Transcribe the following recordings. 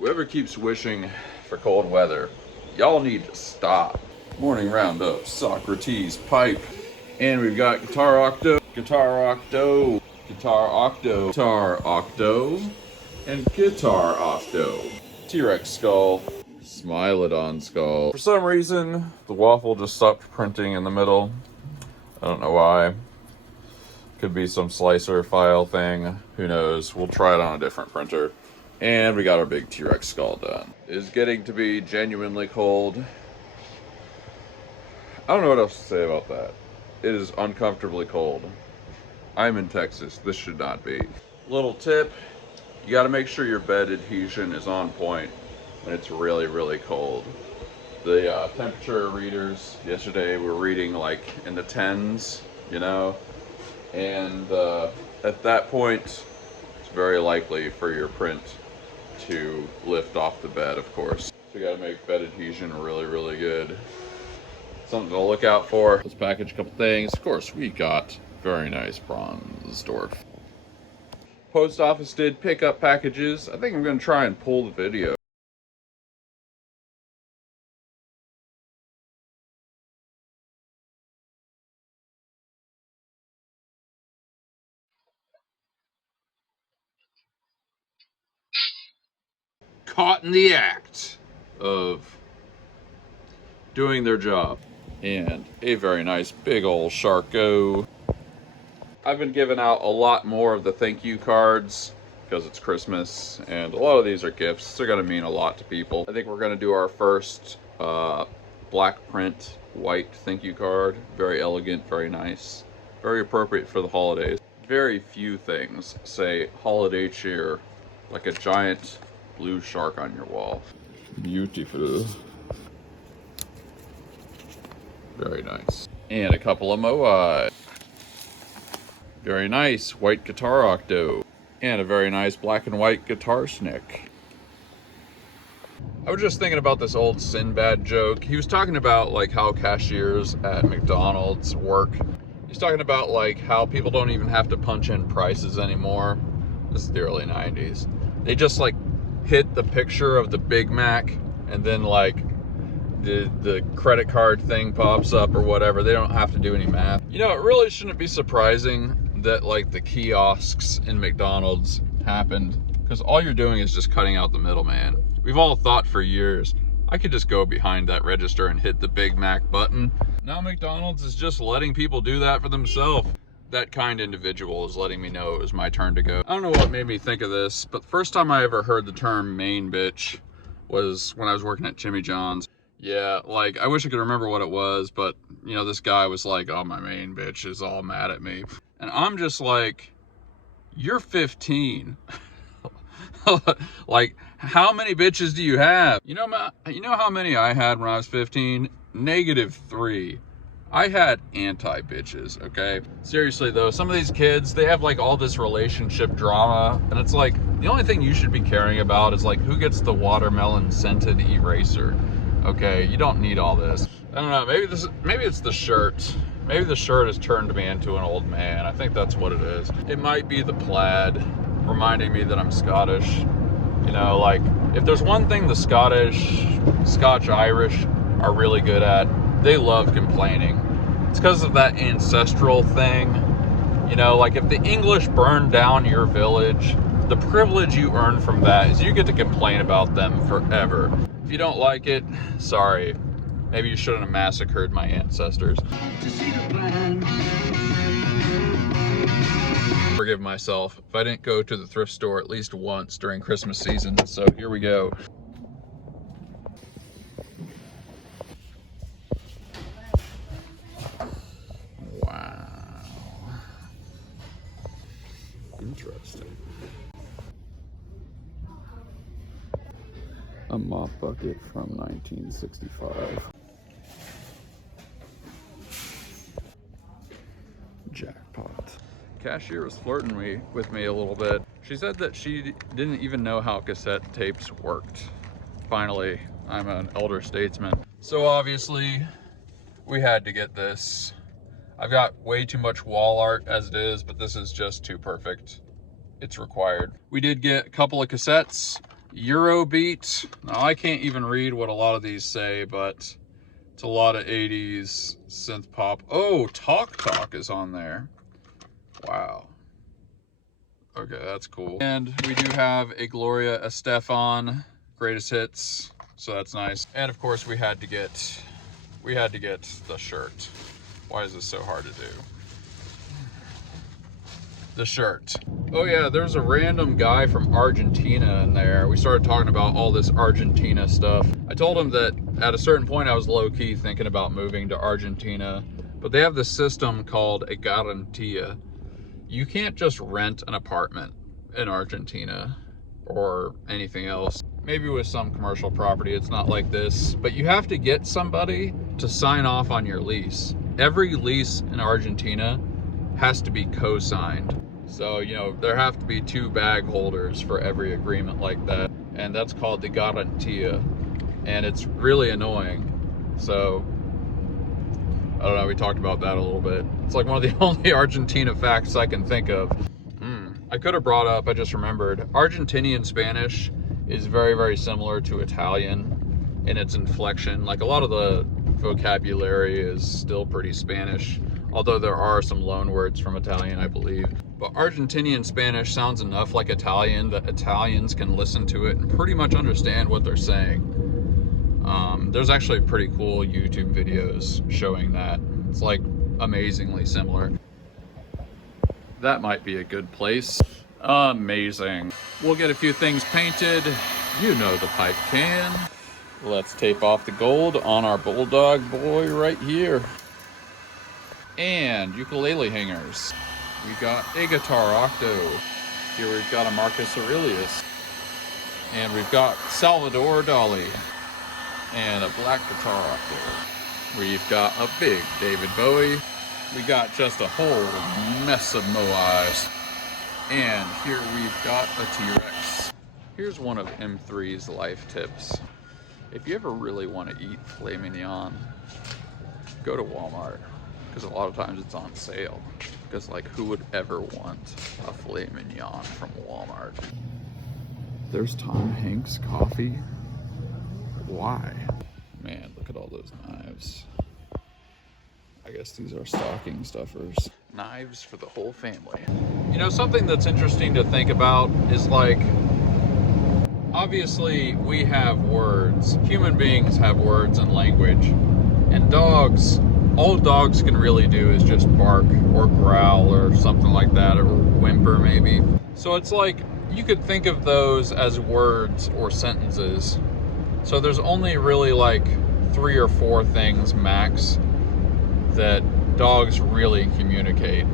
Whoever keeps wishing for cold weather, y'all need to stop. Morning roundup, Socrates, pipe, and we've got guitar octo, and guitar octo. T-Rex skull, Smilodon skull. For some reason, the waffle just stopped printing in the middle. I don't know why. Could be some slicer file thing. Who knows? We'll try it on a different printer. And we got our big T-Rex skull done. It is getting to be genuinely cold. I don't know what else to say about that. It is uncomfortably cold. I'm in Texas. This should not be. Little tip, you got to make sure your bed adhesion is on point when it's really, really cold. The temperature readers yesterday were reading like in the 10s, you know, and at that point, it's very likely for your print to lift off the bed, of course. So you got to make bed adhesion really, really good. Something to look out for. Let's package a couple things. Of course, we got very nice Bronzdorf. Post office did pick up packages. I think I'm going to try and pull the video. Caught in the act of doing their job. And a very nice big old Sharko. I've been giving out a lot more of the thank you cards because it's Christmas, and a lot of these are gifts. They're going to mean a lot to people. I think we're going to do our first black print white thank you card. Very elegant, very nice, very appropriate for the holidays. Very few things say holiday cheer like a giant blue shark on your wall. Beautiful. Very nice. And a couple of Moai. Very nice white guitar octo. And a very nice black and white guitar snick. I was just thinking about this old Sinbad joke. He was talking about like how cashiers at McDonald's work. He's talking about like how people don't even have to punch in prices anymore. This is the early 90s. They just like hit the picture of the Big Mac and then like the credit card thing pops up or whatever. They don't have to do any math. You know, it really shouldn't be surprising that like the kiosks in McDonald's happened, because all you're doing is just cutting out the middleman. We've all thought for years, I could just go behind that register and hit the Big Mac button. Now McDonald's is just letting people do that for themselves. That kind individual is letting me know it was my turn to go. I don't know what made me think of this, but the first time I ever heard the term main bitch was when I was working at Jimmy John's. Yeah, like, I wish I could remember what it was, but, you know, this guy was like, oh, my main bitch is all mad at me. And I'm just like, you're 15. Like, how many bitches do you have? You know how many I had when I was 15? -3. I had anti-bitches, okay? Seriously though, some of these kids, they have like all this relationship drama, and it's like, the only thing you should be caring about is like, who gets the watermelon scented eraser, okay? You don't need all this. I don't know, maybe it's the shirt. Maybe the shirt has turned me into an old man. I think that's what it is. It might be the plaid, reminding me that I'm Scottish. You know, like, if there's one thing the Scotch-Irish are really good at, they love complaining. It's because of that ancestral thing. You know, like if the English burned down your village, the privilege you earn from that is you get to complain about them forever. If you don't like it, sorry. Maybe you shouldn't have massacred my ancestors. Forgive myself if I didn't go to the thrift store at least once during Christmas season, so here we go. Interesting. A mop bucket from 1965. Jackpot. Cashier was flirting with me a little bit. She said that she didn't even know how cassette tapes worked. Finally, I'm an elder statesman. So obviously, we had to get this. I've got way too much wall art as it is, but this is just too perfect. It's required. We did get a couple of cassettes. Eurobeat. Now, I can't even read what a lot of these say, but it's a lot of 80s synth pop. Oh, Talk Talk is on there. Wow. Okay, that's cool. And we do have a Gloria Estefan greatest hits, so that's nice. And of course we had to get the shirt. Why is this so hard to do? The shirt. Oh yeah, there's a random guy from Argentina in there. We started talking about all this Argentina stuff. I told him that at a certain point I was low-key thinking about moving to Argentina, but they have this system called a garantía. You can't just rent an apartment in Argentina or anything else. Maybe with some commercial property, it's not like this, but you have to get somebody to sign off on your lease. Every lease in Argentina has to be co-signed. So, you know, there have to be 2 bag holders for every agreement like that. And that's called the garantía. And it's really annoying. So, I don't know, we talked about that a little bit. It's like one of the only Argentina facts I can think of. I could have brought up, I just remembered, Argentinian Spanish is very, very similar to Italian in its inflection. Like a lot of the vocabulary is still pretty Spanish, although there are some loan words from Italian, I believe. But Argentinian Spanish sounds enough like Italian that Italians can listen to it and pretty much understand what they're saying. There's actually pretty cool YouTube videos showing that. It's like amazingly similar. That might be a good place. Amazing. We'll get a few things painted. You know the pipe can. Let's tape off the gold on our Bulldog boy right here. And ukulele hangers. We got a Guitar Octo. Here we've got a Marcus Aurelius. And we've got Salvador Dali. And a black Guitar Octo. We've got a big David Bowie. We got just a whole mess of Moais. And here we've got a T-Rex. Here's one of M3's life tips. If you ever really want to eat filet mignon, go to Walmart. Because a lot of times it's on sale. Because like, who would ever want a filet mignon from Walmart? There's Tom Hanks coffee. Why? Man, look at all those knives. I guess these are stocking stuffers. Knives for the whole family. You know, something that's interesting to think about is like, obviously we have words. Human beings have words and language. And dogs, all dogs can really do is just bark or growl or something like that, or whimper maybe. So it's like, you could think of those as words or sentences. So there's only really like 3 or 4 things max that dogs really communicate,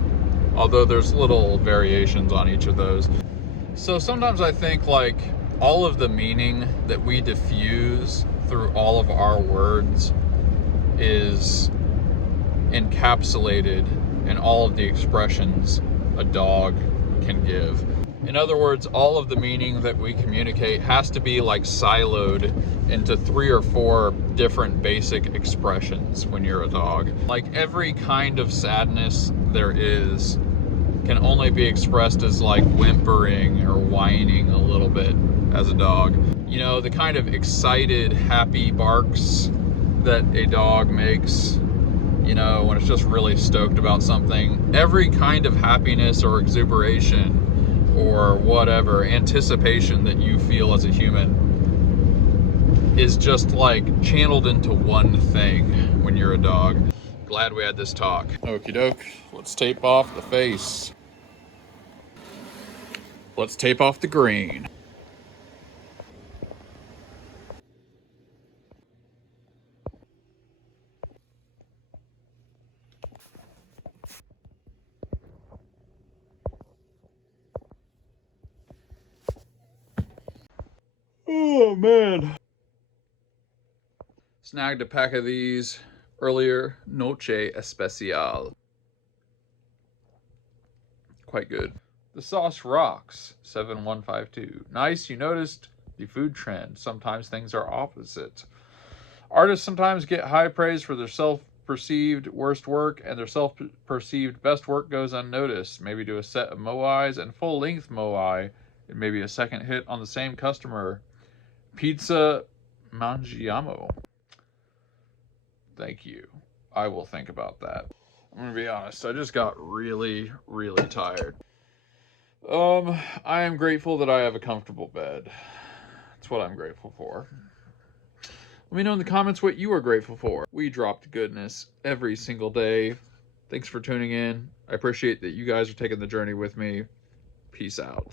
although there's little variations on each of those. So sometimes I think like all of the meaning that we diffuse through all of our words is encapsulated in all of the expressions a dog can give. In other words, all of the meaning that we communicate has to be like siloed into 3 or 4 different basic expressions when you're a dog. Like every kind of sadness there is can only be expressed as like whimpering or whining a little bit as a dog. You know, the kind of excited, happy barks that a dog makes, you know, when it's just really stoked about something. Every kind of happiness or exuberation or whatever, anticipation that you feel as a human is just like channeled into one thing when you're a dog. Glad we had this talk. Okie doke, let's tape off the face. Let's tape off the green. Oh man. Snagged a pack of these earlier. Noche Especial. Quite good. The sauce rocks. 7152. Nice, you noticed the food trend. Sometimes things are opposite. Artists sometimes get high praise for their self-perceived worst work, and their self-perceived best work goes unnoticed. Maybe do a set of moais and full-length moai It may be a second hit on the same customer. Pizza Mangiamo. Thank you. I will think about that. I'm gonna be honest, I just got really, really tired. I am grateful that I have a comfortable bed. That's what I'm grateful for. Let me know in the comments what you are grateful for. We dropped goodness every single day. Thanks for tuning in. I appreciate that you guys are taking the journey with me. Peace out.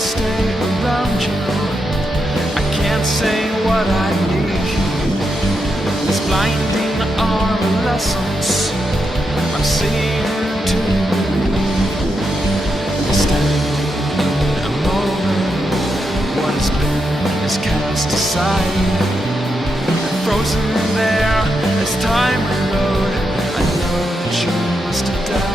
Stay around you. I can't say what I need. This blinding adolescence I'm seeing to standing in a moment. What has been is cast aside, frozen there as time reload. I know that you must have died.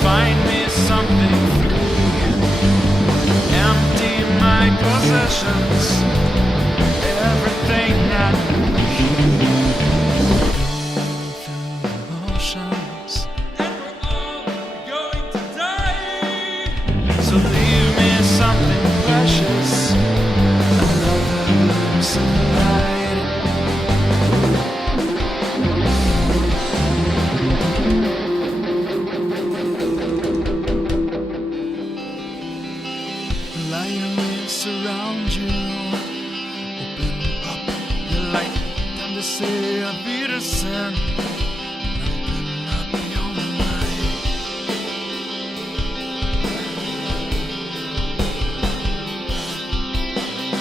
Find me something free. Empty my possessions, everything I need. Through emotions, and we're all going to die. So leave me something precious, another glimpse of the light. Surround you, open up your light, time to say Auf Wiedersehen.